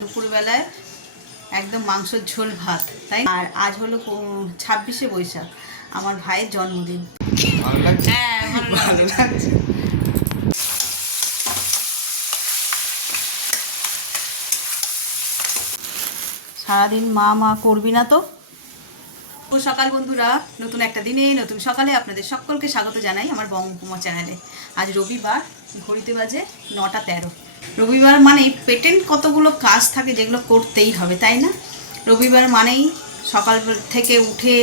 দুপুরবেলায় একদম মাংসের ঝোল ভাত, তাই। আর আজ হলো 26শে বৈশাখ, আমার ভাইয়ের জন্মদিন। হ্যাঁ, ভালো লাগছে। সারাদিন মা মা করবি না তো। সকাল বন্ধুরা, নতুন একটা দিনে নতুন সকালে আপনাদের সকলকে স্বাগত জানাই আমার বঙ্গকুমা চ্যানেলে। আজ রবিবার, ঘড়িতে বাজে 9:13। রবিবার মানেই পেটেন্ট কতগুলো কাজ থাকে যেগুলো করতেই হবে, তাই না? রবিবার মানেই সকাল থেকে উঠে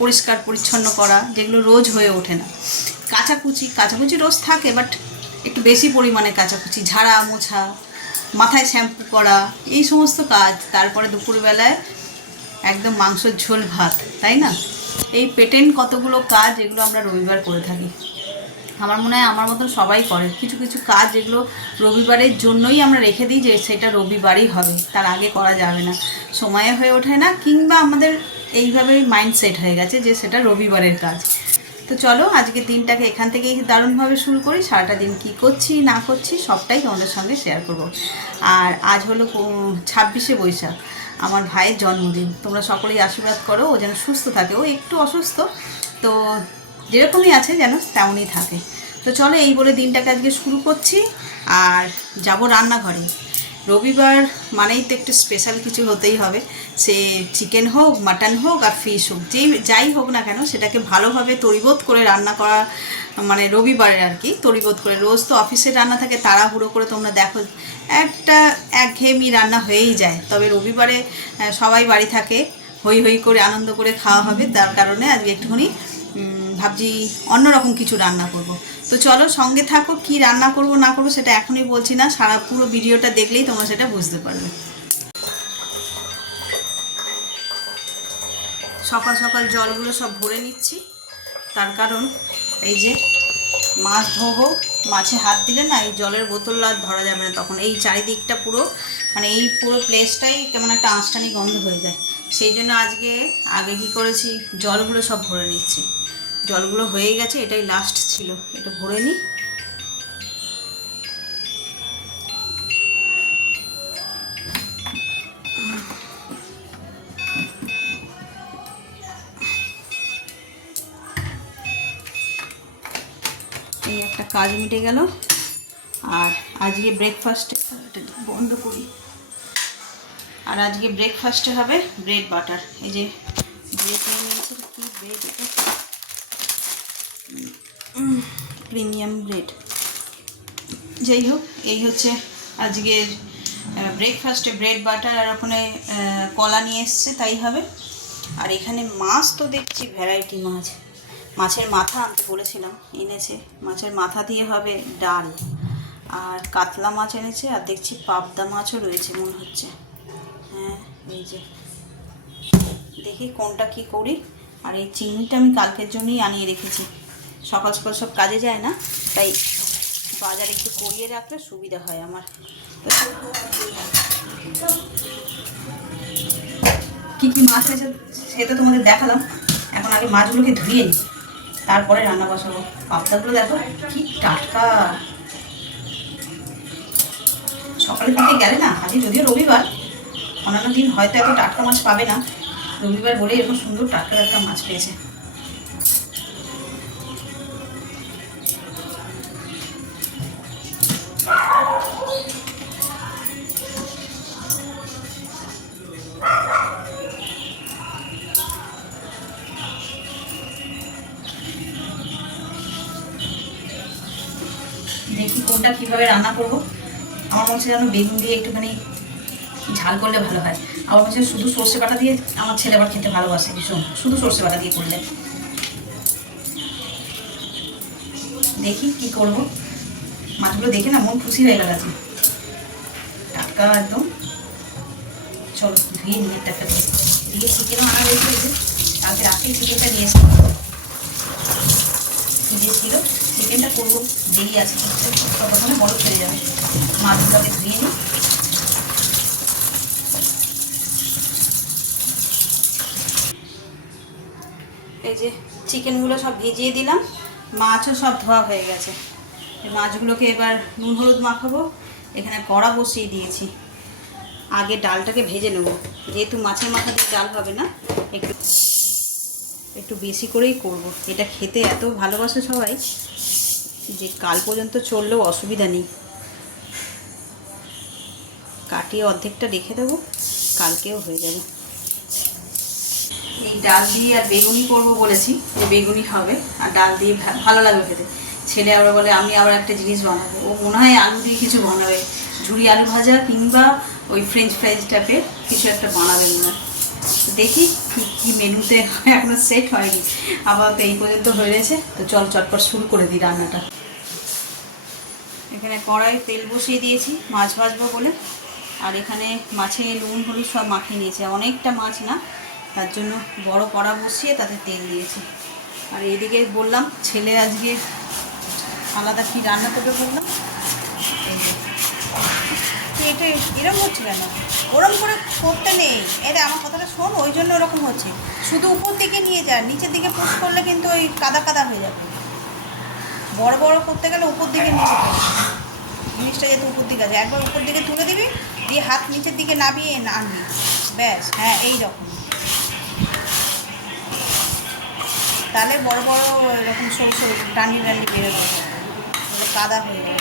পরিষ্কার পরিচ্ছন্ন করা, যেগুলো রোজ হয়ে ওঠে না। কাচাকুচি রোজ থাকে, বাট একটু বেশি পরিমাণে কাচাকুচি, ঝাড়া মোছা, মাথায় শ্যাম্পু করা, এই সমস্ত কাজ। তারপরে দুপুরবেলায় একদম মাংসের ঝোল ভাত, তাই না? এই পেটেন্ট কতগুলো কাজ এগুলো আমরা রবিবার করে থাকি। আমার মনে হয় আমার মতন সবাই করে। কিছু কিছু কাজ যেগুলো রবিবারের জন্যই আমরা রেখে দিই যে সেটা রবিবারই হবে, তার আগে করা যাবে না, সময়ে হয়ে ওঠে না, কিংবা আমাদের এইভাবেই মাইন্ডসেট হয়ে গেছে যে সেটা রবিবারের কাজ। তো চলো আজকের দিনটাকে এখান থেকেই দারুণভাবে শুরু করি। সারাটা দিন কী করছি না করছি সবটাই তোমাদের সঙ্গে শেয়ার করব। আর আজ হলো 26শে বৈশাখ, আমার ভাইয়ের জন্মদিন। তোমরা সকলেই আশীর্বাদ করো ও যেন সুস্থ থাকে। ও একটু অসুস্থ, তো যেরকমই আছে যেন তেমনই থাকে। তো চলো এই বলে দিনটাকে আজকে শুরু করছি। আর যাব রান্নাঘরে। রবিবার মানেই তো একটু স্পেশাল কিছু হতেই হবে। সে চিকেন হোক, মাটন হোক আর ফিশ হোক, যাই হোক না কেন, সেটাকে ভালোভাবে তরিবোধ করে রান্না করা, মানে রবিবারের আর কি তরিবোধ করে। রোজ তো অফিসের রান্না থাকে, তাড়াহুড়ো করে তোমরা দেখো একটা একঘেয়েমি রান্না হয়েই যায়। তবে রবিবারে সবাই বাড়ি থাকে, হই হই করে আনন্দ করে খাওয়া হবে, তার কারণে আজকে একটুখানি ভাবছি অন্যরকম কিছু রান্না করব। তো চলো সঙ্গে থাকো। কি রান্না করব না করবো সেটা এখনই বলছি না, সারা পুরো ভিডিওটা দেখলেই তোমরা সেটা বুঝতে পারবে। সকাল সকাল জলগুলো সব ভরে নিচ্ছি, তার কারণ এই যে মাছ ধোবো, মাছে হাত দিলে না এই জলের বোতল আর ধরা যাবে না, তখন এই চারিদিকটা পুরো মানে এই পুরো প্লেসটাই কেমন একটা আঁশটানি গন্ধ হয়ে যায়। সেই জন্য আজকে আগে কী করেছি, জলগুলো সব ভরে নিচ্ছি। জলগুলো হয়ে গেছে, এটাই লাস্ট ছিল, এটা ভরে নিই। এই একটা কাজ মিটে গেল। আর আজকে ব্রেকফাস্টে এটা বন্ধ করি। আর আজকে ব্রেকফাস্টে হবে ব্রেড বাটার। এই যে ব্রেড নিয়ে নিয়েছি, কি ব্রেড এটা, প্রিমিয়াম ব্রেড। যাই হোক, এই হচ্ছে আজকের ব্রেকফাস্টে ব্রেড বাটার। আর ওখানে কলা নিয়ে এসছে, তাই হবে। আর এখানে মাছ তো দেখছি ভ্যারাইটি মাছ। মাছের মাথা আনতে বলেছিলাম, এনেছে। মাছের মাথা দিয়ে হবে ডাল। আর কাতলা মাছ এনেছে, আর দেখছি পাবদা মাছও রয়েছে মনে হচ্ছে। হ্যাঁ, এই যে দেখি কোনটা কি করি। আর এই চিংড়িটা আমি কালকের জন্যই আনিয়ে রেখেছি। সকাল সকাল সব কাজে যায় না, তাই বাজারে একটু করিয়ে রাখলে সুবিধা হয় আমার। কী কী মাছ আছে সে তো তোমাদের দেখালাম। এখন আগে মাছগুলোকে ধুয়ে নিই, তারপরে রান্না বসাবো। পাবদাগুলো দেখো কি টাটকা। সকালের দিকে গেলে না, আজকে যদিও রবিবার, অন্যান্য দিন হয়তো এত টাটকা মাছ পাবে না, রবিবার বলে এরকম সুন্দর টাটকা টাটকা মাছ পেয়েছে। দেখি কোনটা কীভাবে রান্না করবো। আমার মনে হচ্ছে যেন বেগুন দিয়ে একটুখানি ঝাল করলে ভালো হয়। আমার মনে হচ্ছে শুধু সর্ষে বাটা দিয়ে আমার ছেলে আবার খেতে ভালোবাসে ভীষণ, শুধু সর্ষে বাটা দিয়ে করলে। দেখি কি করব। মাছগুলো দেখে না মন খুশি হয়ে গেল, আছে টাটকা একদম। চলো ধুয়ে নিয়ে একটা দিয়ে চিকেনও আনা হয়েছে। কালকে রাতেই চিকেনটা নিয়েছি, ফ্রিজে ছিল। চিকেনটা করবো, দেরি আছে, ততক্ষণে বরফ ছেড়ে যাবে। মাছগুলোকে ধুয়ে নিই। এই যে চিকেনগুলো সব ভিজিয়ে দিলাম, মাছও সব ধোয়া হয়ে গেছে। এই মাছগুলোকে এবার নুন হলুদ মাখাবো। এখানে কড়া বসিয়ে দিয়েছি। আগে ডালটাকে ভেজে নেব, যেহেতু মাছের মাথা দিয়ে ডাল হবে না, একটু একটু বেশি করেই করব। এটা খেতে এত ভালোবাসে সবাই যে কাল পর্যন্ত চললেও অসুবিধা নেই। কাটিয়ে অর্ধেকটা রেখে দেবো, কালকেও হয়ে যাবে। এই ডাল দিয়ে আর বেগুনি করবো বলেছি, যে বেগুনি হবে আর ডাল দিয়ে ভালো লাগবে খেতে। ছেলে আবার বলে আমি আবার একটা জিনিস বানাবো, ও মনে হয় আলু দিয়ে কিছু বানাবে, ঝুরি আলু ভাজা কিংবা ওই ফ্রেঞ্চ ফ্রাইজ টাইপের কিছু একটা বানাবে মনে হয়। দেখি কী মেনুতে এখনো সেট হয়নি, আবার তো এই পর্যন্ত হয়ে গেছে। তো চল চটপট শুরু করে দিই রান্নাটা। এখানে কড়াই তেল বসিয়ে দিয়েছি মাছ ভাজবো বলে, আর এখানে মাছে নুন হলুদ সব মাখিয়ে নিয়েছে, অনেকটা মাছ না, তার জন্য বড় কড়া বসিয়ে তাতে তেল দিয়েছি। আর এদিকে বললাম ছেলে আজকে আলাদা কি রান্না করবে বললাম। এটা এরকম হচ্ছে কেন? ওরকম করে করতে নেই, এটা আমার কথাটা শোন, ওই জন্য ওরকম হচ্ছে। শুধু উপর দিকে নিয়ে যা, নিচের দিকে পুশ করলে কিন্তু ওই কাদা কাদা হয়ে যাবে। বড় বড় করতে গেলে উপর দিকে নিয়ে যেতে হবে, জিনিসটা যেহেতু উপর দিকে আছে, একবার উপর দিকে তুলে দিবি, দিয়ে হাত নিচের দিকে নামিয়ে আনবি, ব্যাস। হ্যাঁ এই রকম, তাহলে বড় বড় এরকম সরু সরু ডান্ডি ডান্ডি বেরোবে, কাদা হয়ে যাবে।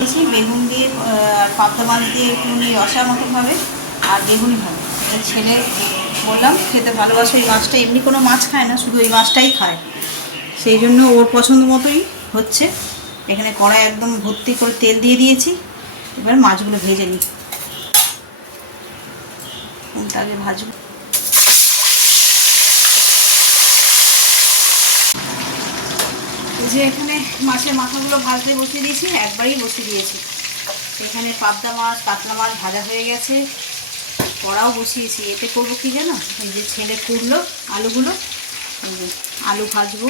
বেশি বেগুন দিয়ে পাবদা মাছ দিয়ে একটু রসা মতনভাবে আর বেগুনি হবে। ছেলে বললাম খেতে ভালোবাসে এই মাছটা, এমনি কোনো মাছ খায় না, শুধু এই মাছটাই খায়, সেই জন্য ওর পছন্দ মতোই হচ্ছে। এখানে কড়াই একদম ভর্তি করে তেল দিয়ে দিয়েছি, এবার মাছগুলো ভেজে নিই। কোনটা আগে ভাজবো? যে এখানে মাছের মাথাগুলো ভাজতে বসিয়ে দিয়েছি, একবারই বসিয়ে দিয়েছি। এখানে পাবদা মাছ কাতলা মাছ ভাজা হয়ে গেছে, কড়াও বসিয়েছি। এতে করবো কি জানো, এই যে ছেলে কুড়লো আলুগুলো, আলু ভাজবো,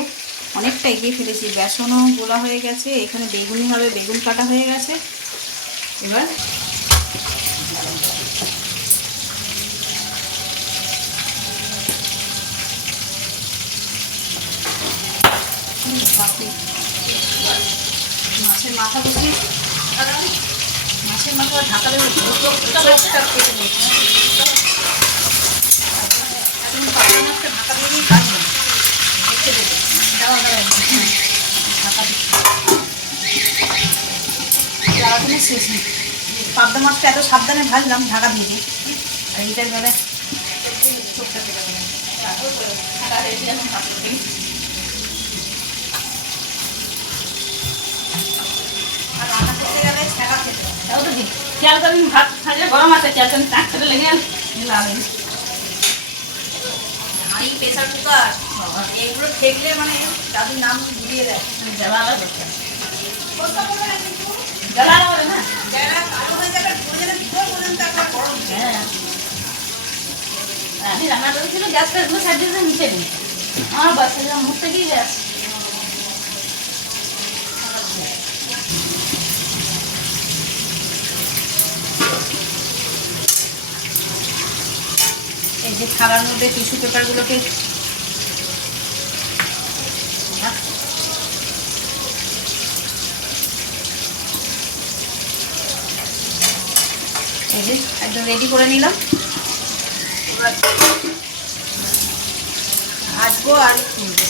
অনেকটা এগিয়ে ফেলেছি, বেসনও গোলা হয়ে গেছে, এখানে বেগুনি হবে, বেগুন কাটা হয়ে গেছে। এবার মাছের মাথা বসিয়েছি, মাছের মাথা ঢাকা দেবো, কেটে নিচ্ছি। এখন পাবদা মাছটা ঢাকা দিয়েই কাটবো, দেখতে দেবো, ঢাকা দিচ্ছি। জ্বালাতনে শেষ নেই, পাবদা মাছটা এত সাবধানে ভাজলাম ঢাকা দিয়ে, আর এইটার বেলায় চোখটা কেটে দেবেন। আর রান্না করতে গেলে ছেঁকা খেতে হবে, খেয়াল করবি ভাত থাকলে গরম আছে, খেয়াল করবি টাক খেতে লেগে হাঁড়ি প্রেসার কুকার এগুলো ঠেকলে মানে দাদুর নাম ঘুরিয়ে দেয়, জ্বালা জ্বালা হবে না, জ্বালা কালো হয়ে যাবে, ভিতর পর্যন্ত একটা গরম। হ্যাঁ আমি রান্না করেছিল গ্যাস ফ্যাসগুলো সাইড দিয়ে নিচে নিই, আমার বাচ্চা মুখ থেকেই গ্যাস। এই যে থালার মধ্যে টিস্যু পেপারগুলোকে এই যে একদম রেডি করে নিলাম। এবার ভাজবো আর তুলবো।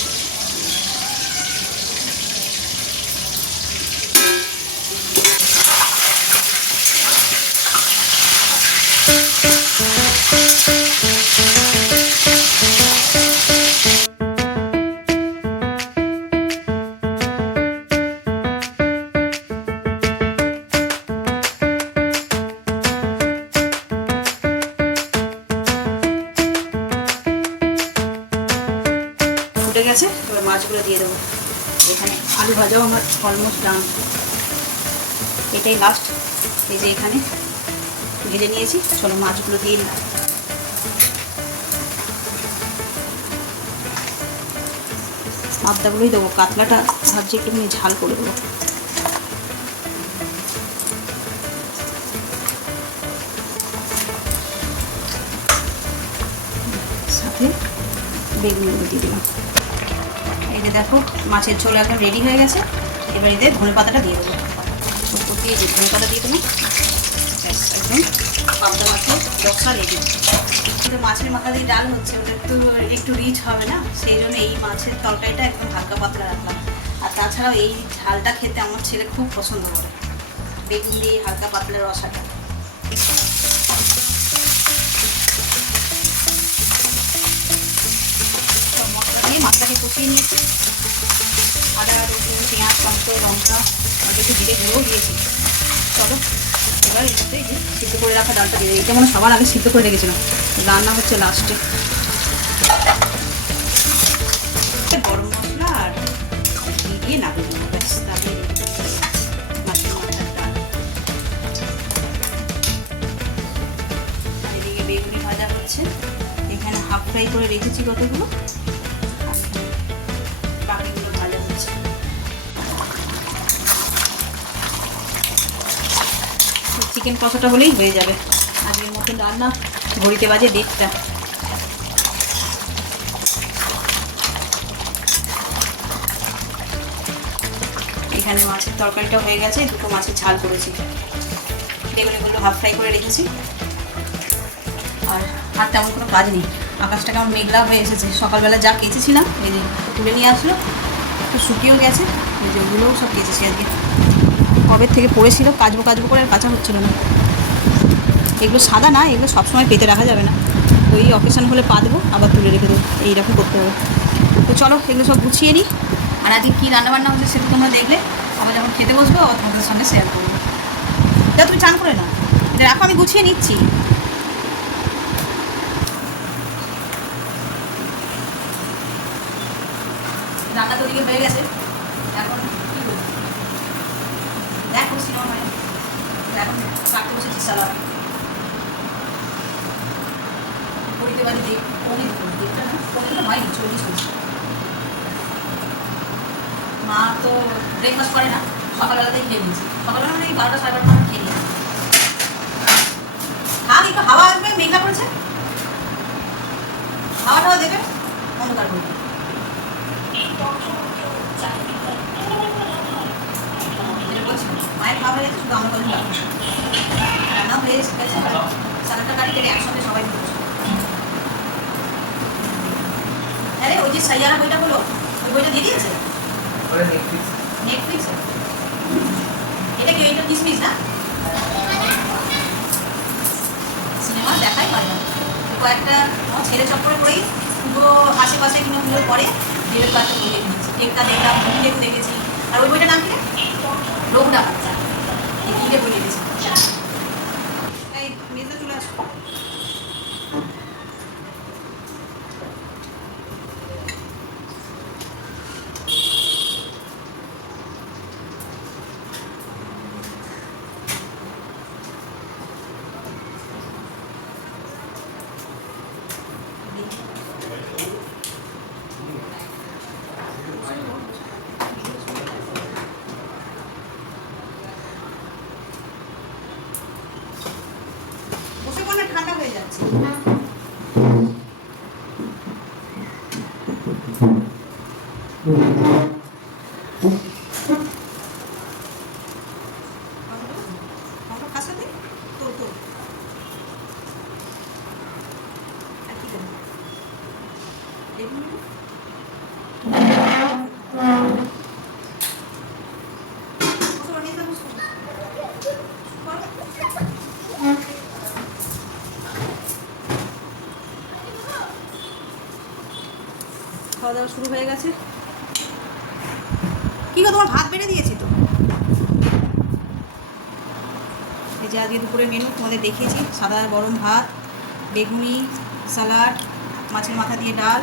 ফুটে গেছে, এবার মাছগুলো দিয়ে দেবো। এখানে আলু ভাজাও আমার অলমোস্ট ডান, এটাই লাস্ট। এই যে এখানে ভেজে নিয়েছি, চলো মাছগুলো দিয়ে দিই। পাবদাগুলোই দেবো, কাতলাটা ভাবছি একটুখানি ঝাল করে দেবো। সাথে বেগুনগুলো দিয়ে দিলাম। এই যে দেখো মাছের ঝোল একদম রেডি হয়ে গেছে। এবার এদের ধনে পাতাটা দিয়ে দেবো, উপর দিয়ে যে ধনে পাতা দিয়ে দেবো। একদম পাবদা মাছের রসা রেডি। মাছের মাথা দিয়ে ডাল হচ্ছে, ওটা একটু রিচ হবে না, সেই জন্য এই মাছের তরকারিটা একদম হালকা পাতলা রাখলাম। আর তাছাড়াও এই ঝালটা খেতে আমার ছেলে খুব পছন্দ করে, বেগুন দিয়ে হালকা পাতলা রসাটা। মশলা দিয়ে মাছটাকে কষিয়ে নিয়েছি, আদা রসুন পেঁয়াজ টমেটো লঙ্কা আর একটু জিরে গুঁড়োও দিয়েছি। চলো এবার এর মধ্যে সিদ্ধ করে রাখা ডালটা দিয়ে দিই। এটা মনে সবার আগে সিদ্ধ করে রেখেছিলাম, রান্না হচ্ছে লাস্টে। গরম মশলা আর দিয়ে নামিয়ে দেবো, ব্যাস তাহলে মাছের মাথার ডাল। এদিকে বেগুনি ভাজা হচ্ছে, এখানে হাফ ফ্রাই করে রেখেছি কতগুলো, বাকিগুলো ভাজা হচ্ছে। চিকেন কষাটা হলেই হয়ে যাবে আজকের মতন রান্না। ঘড়িতে বাজে 1:30। এখানে মাছের তরকারিটা হয়ে গেছে, দুটো মাছের ঝাল করেছি, বেগুনিগুলো হাফ ফ্রাই করে রেখেছি। আর আর তেমন কোনো কাজ নেই, আকাশটা কেমন মেঘলা হয়ে এসেছে। সকালবেলা যা কেচেছিলাম এই যে তুলে নিয়ে আসলো, একটু শুকিয়েও গেছে, এই যে ওগুলোও সব কেচেছি আজকে। কবে থেকে পড়েছিল, কাচবো করে আর কাচা হচ্ছিল না। এগুলো সাদা না, এগুলো সবসময় পেতে রাখা যাবে না, ওই অকেশন হলে পাতবো আবার তুলে রেখে দেবো, এইরকম করতে হবে। তো চলো এগুলো সব গুছিয়ে নিই। আর আজকে কী রান্নাবান্না হচ্ছে সেটা তোমরা দেখলে আবার যখন খেতে বসবো তোমাদের সঙ্গে শেয়ার করবো। যা তুমি চান করে না, এটা রাখো, আমি গুছিয়ে নিচ্ছি। রান্না তো দিকে হয়ে গেছে, এখন কী করবো দেখো সিনেমা হয়, এখন কাটতে বসেছি সালাদ। ঘড়িতে বাজে দেখটা না, পনেরোটা হয়নি, 40 হচ্ছে। মা তো ব্রেকফাস্ট করে না, সকালবেলাতেই খেয়ে নিয়েছি। সকালবেলা মানে 12টা 12:30 খেয়ে নিয়েছি। থাক, একটু হাওয়া আসবে, মেঘলা পড়েছে, হাওয়া দেবে, অন্ধকার করবে। মায়ের খাওয়া হয়ে গেছে, শুধু আমরা কদিন রাখবো, রান্না হয়ে গেছে। সালাদটা কাটি থেকে একসঙ্গে সবাই মিলে। আরে ওই যে সাইয়ারা বইটা হলো, ওই বইটা দিয়ে দিয়েছে নেটফ্লিক্সে। এটা কি, এটা কিসমিস না? সিনেমা দেখাই হয় না, কয়েকটা আমার ছেলে চক্করে পড়েই পুরো আশেপাশে কিন্তু পুরো পরে দেবের পাশে বই দেখে নিয়েছি। টেকটা দেখলাম, মুভি দেখেছি। আর ওই বইটার নাম কি? রোগটা বাচ্চা, এই তিনটে বই দেখেছি। এই মেজে চলে আসো। বসে পড়লে ঠান্ডা হয়ে যাচ্ছে। খাওয়া দাওয়া শুরু হয়ে গেছে। কি গো, তোমার ভাত বেড়ে দিয়েছি তো। এই যে আজকে দুপুরের মেনু তোমাদের দেখিয়েছি, সাদা গরম ভাত, বেগুনি, স্যালাড, মাছের মাথা দিয়ে ডাল,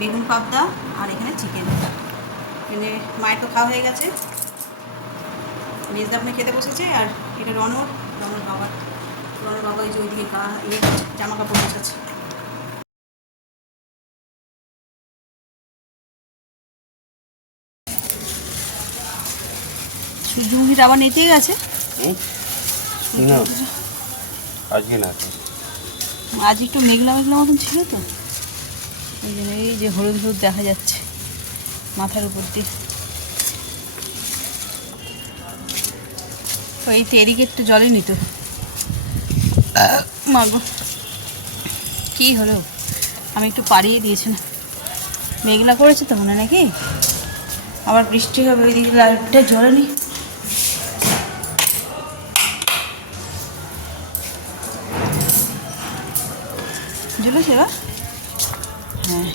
বেগুন পাবদা, আর এখানে চিকেন। এখানে মায়ের তো খাওয়া হয়ে গেছে, মেজদা আপনি খেতে বসেছে। আর এটা রনর বাবা এই যে ওইদিকে জামা কাপড় বসেছে। সূর্যমুখীটা আবার নেচে গেছে। আজ একটু মেঘলা মতন ছিল তো, এই জন্য এই যে হলুদ হলুদ দেখা যাচ্ছে মাথার উপর দিয়ে। তো এই তো এদিকে একটু জলে নিত, মাগো কি হলো, আমি একটু পাড়িয়ে দিয়েছি না, মেঘলা করেছে তো মনে নাকি আবার বৃষ্টি হবে, ওইদিকে লাইটটা জ্বলেনি। জ্বলেছে এবার, হ্যাঁ।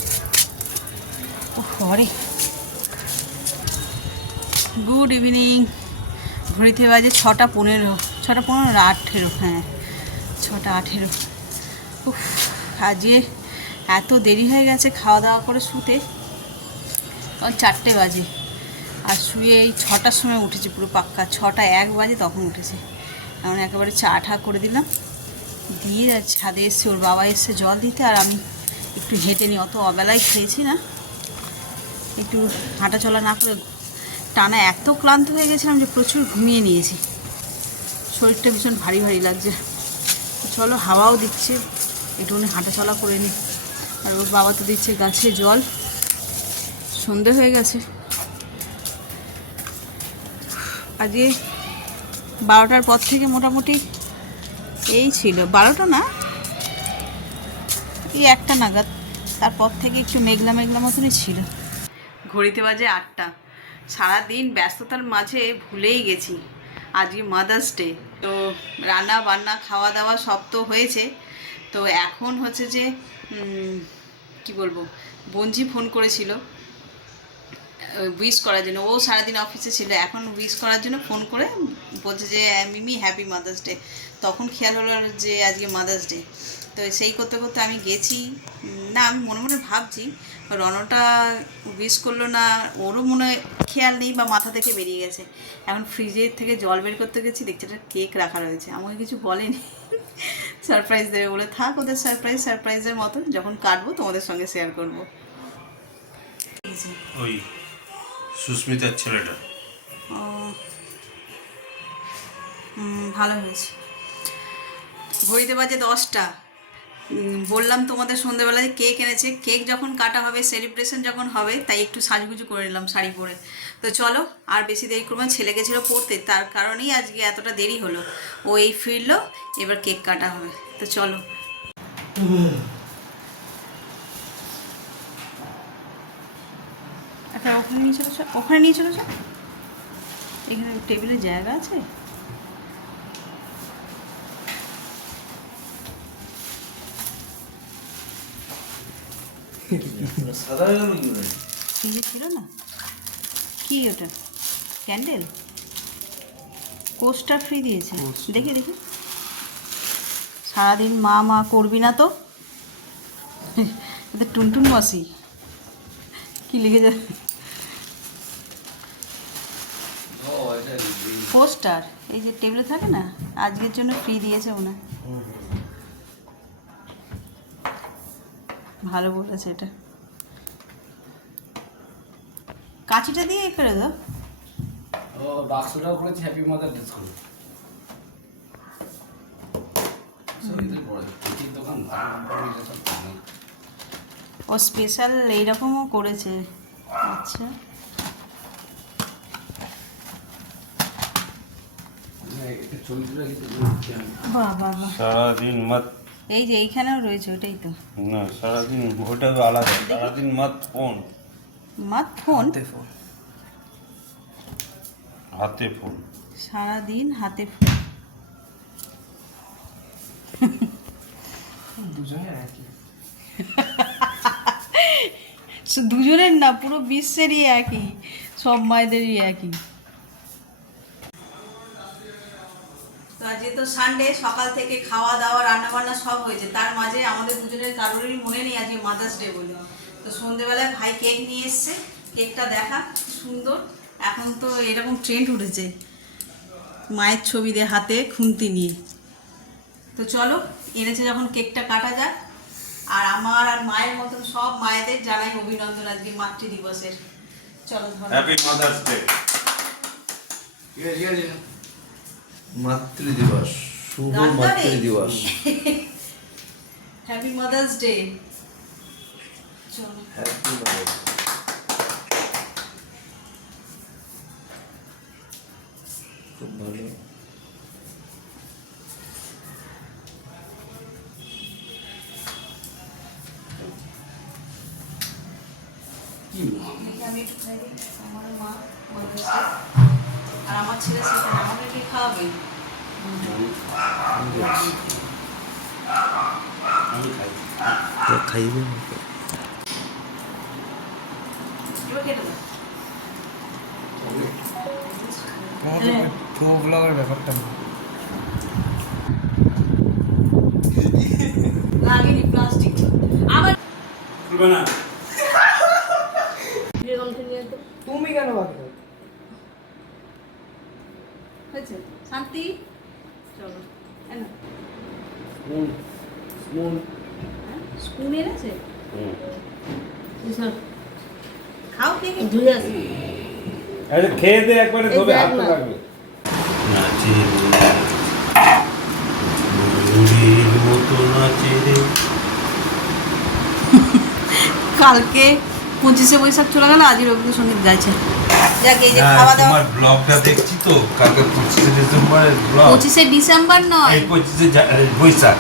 Sorry, good evening. ঘড়িতে বাজে 6:15, 6:15 18, হ্যাঁ 6:18। উফ, আজকে এত দেরি হয়ে গেছে খাওয়া দাওয়া করে শুতে, তখন 4টে বাজে, আর শুয়ে এই 6টার সময় উঠেছি, পুরো পাক্কা 6:01 বাজে তখন উঠেছি। এখন একেবারে চা ঠা করে দিলাম, দিয়ে ছাদে এসছে, ওর বাবা এসছে জল দিতে, আর আমি একটু হেঁটে নিই, অত অবেলায় খেয়েছি না, একটু হাঁটা চলা না করে টানা এত ক্লান্ত হয়ে গেছিলাম যে প্রচুর ঘুমিয়ে নিয়েছি, শরীরটা ভীষণ ভারী ভারী লাগছে। চলো, হাওয়াও দিচ্ছে, একটুখানি হাঁটা চলা করে নিই। আর ওর বাবা তো দিচ্ছে গাছে জল, সন্ধে হয়ে গেছে। আজকে 12টার পর থেকে মোটামুটি এই ছিল, 12টা না, এই 1টা নাগাদ, তারপর থেকে একটু মেঘলা মেঘলা মতনই ছিল। ঘড়িতে বাজে 8টা। সারাদিন ব্যস্ততার মাঝে ভুলেই গেছি আজকে মাদার্স ডে। তো রান্না বান্না খাওয়া দাওয়া সব তো হয়েছে, তো এখন হচ্ছে যে কি বলবো, বঞ্জি ফোন করেছিল উইশ করার জন্য, ও সারাদিন অফিসে ছিল, এখন উইশ করার জন্য ফোন করে বলছে যে মিমি হ্যাপি মাদার্স ডে। তখন খেয়াল হলো যে আজকে মাদার্স ডে, তো সেই করতে করতে আমি গেছি। না, আমি মনে মনে ভাবছি রনটা উইশ করলো না, ওরও মনে হয় খেয়াল নেই বা মাথা থেকে বেরিয়ে গেছে। এখন ফ্রিজের থেকে জল বের করতে গেছি, দেখছি একটা কেক রাখা রয়েছে, আমাকে কিছু বলেনি, সারপ্রাইজ দেবে বলে, থাক ওদের সারপ্রাইজের মতন, যখন কাটবো তোমাদের সঙ্গে শেয়ার করবো। ওই সুস্মিতার ছেলেটা ভালো হয়েছে। ঘড়িতে বাজে 10টা। বললাম তোমাদের সন্ধ্যেবেলায় কেক এনেছে, কেক যখন কাটা হবে, সেলিব্রেশন যখন হবে, তাই একটু সাজগুজু করে নিলাম শাড়ি পরে। তো চলো, আর বেশি দেরি করবো না, ছেলে গেছিলো পড়তে, তার কারণেই আজকে এতটা দেরি হলো। ও এই ফিরলো, এবার কেক কাটা হবে, তো চলো। একটা ওখানে নিয়ে চলেছ, ওখানে নিয়ে চলেছ, এখানে টেবিলের জায়গা আছে। ফ্রিজে ছিল না, কি ওটা ক্যান্ডেল, কোস্টার ফ্রি দিয়েছে, দেখি দেখি। সারাদিন মা মা করবি না তো, এতে টুনটুন মাসি কি লিখে যায়, পোস্টার এই যে টেবিলে থাকে না, আজকের জন্য ফ্রি দিয়েছে মনে হয়। ভালো বলেছে এটা, কাঁচিটা দিয়ে করে দাও। ও বাক্সটাও করেছে হ্যাপি মাদার ডে করে। ও স্পেশাল এইরকমও করেছে, আচ্ছা। বাহ বাহ বাহ, সারাদিন মত, এই যে এইখানেও রয়েছে, ওটাই তো না সারাদিন ওটা আলাদা, সারাদিন মত ফোন, মাত ফোন, হাতে ফোন, সারাদিন হাতে ফোন। দুজনের একই, দুজনের না, পুরো বিশ্বেরই একই, সব মায়েদেরই একই। তো আজকে তো সানডে, সকাল থেকে খাওয়া দাওয়া রান্না বান্না সব হয়েছে, তার মাঝে আমাদের দুজনের কারোরই মনে নেই আজকে মাদার্স ডে বলে। তো সন্ধেবেলায় ভাই কেক নিয়ে এসছে, কেকটা দেখা সুন্দর, এখন তো এরকম ট্রেন্ড উঠেছে মায়ের ছবি দিয়ে হাতে খুন্তি নিয়ে। তো চলো, এনেছে যখন কেকটা কাটা যাক। আর আমার আর মায়ের মতন সব মায়েদের জানাই অভিনন্দন আজকে মাতৃ দিবসের। চলো হ্যাপি মাদার্স ডে। মাতৃ দিবস, শুভ মাতৃ দিবস, হ্যাপি মাদার্স ডে। চলো, হ্যাপি মাদার্স। খুব ভালো। কি মা? দেখি আমি একটু খাই দিই। আমার মা রয়েছে। আর আমার ছেলে সেখানে আমাকে কে খাওয়াবে? আমি খাই খাইবে এবার কেটে দাও। তোমাদের ঠোক লাগার ব্যাপারটা না। লাগেনি প্লাস্টিক আবার খুলবে না তুমি কেন বাকি থাকো? হয়েছে শান্তি চলো এনো স্পুন স্পুন এনেছে খাও খেয়ে আরে খেয়ে দে একবারে ধোবে হাত তো লাগবে নাচে মুড়ির মতো নাচে রে কালকে 25শে বৈশাখ চলে গেল আজই রবীন্দ্র সঙ্গীত গাইছে যাক এই যে হ্যাঁ, খাওয়া দাওয়া তোমার ব্লগটা দেখছি তো কালকে 25শে ডিসেম্বরের ব্লগ 25শে ডিসেম্বর নয় এই 25শে বৈশাখ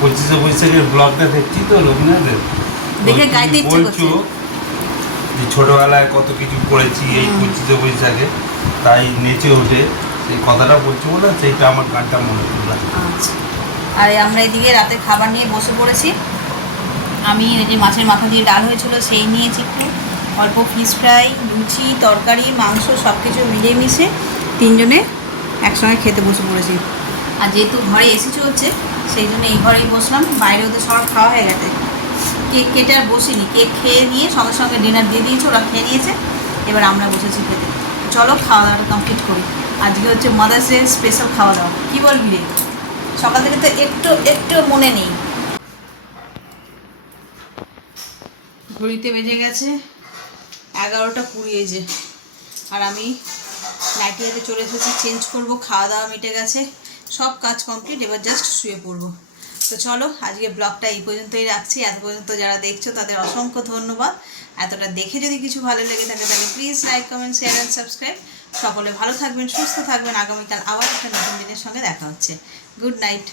25শে বৈশাখের ব্লগটা দেখছি তো রবীন্দ্রনাথের দেখে তুমি গাইতে ইচ্ছে বলছো করছে। যে ছোটবেলায় কত কিছু করেছি এই 25শে বৈশাখে তাই নেচে ওঠে সেই কথাটা বলছো বলে সেইটা আমার গানটা মনে পড়লো আচ্ছা আর আমরা এদিকে রাতে খাবার নিয়ে বসে পড়েছি আমি এই যে মাছের মাথা দিয়ে ডাল হয়েছিল সেই নিয়েছি একটু অল্প ফিশ ফ্রাই লুচি তরকারি মাংস সব কিছু মিলিয়ে মিশে তিনজনে একসঙ্গে খেতে বসে পড়েছি আর যেহেতু ঘরে এসি চলছে সেই জন্য এই ঘরেই বসলাম বাইরেও তো সব খাওয়া হয়ে গেছে কেক কেটে আর বসিনি কেক খেয়ে নিয়ে সঙ্গে সঙ্গে ডিনার দিয়ে দিয়েছে ওরা খেয়ে নিয়েছে এবার আমরা বসেছি খেতে চলো খাওয়া দাওয়াটা কমপ্লিট করি আজকে হচ্ছে মাদার্স ডে স্পেশাল খাওয়া দাওয়া কী বলবি রে সকাল থেকে তো একটু মনে নেই ঘড়িতে বেজে গেছে 11:20 আর আমি নাইটি হাতে চলে এসেছি চেঞ্জ করব খাওয়া দাওয়া মিটে গেছে সব কাজ কমপ্লিট এবার জাস্ট শুয়ে পড়বো তো চলো আজকে ব্লগটা এই পর্যন্তই রাখছি এত পর্যন্ত যারা দেখছো তাদের অসংখ্য ধন্যবাদ এতটা দেখে যদি কিছু ভালো লেগে থাকে তাহলে please like comment share and subscribe সকলে ভালো থাকবেন সুস্থ থাকবেন আগামীকাল আবার একটা নতুন দিনের সঙ্গে দেখা হচ্ছে গুড নাইট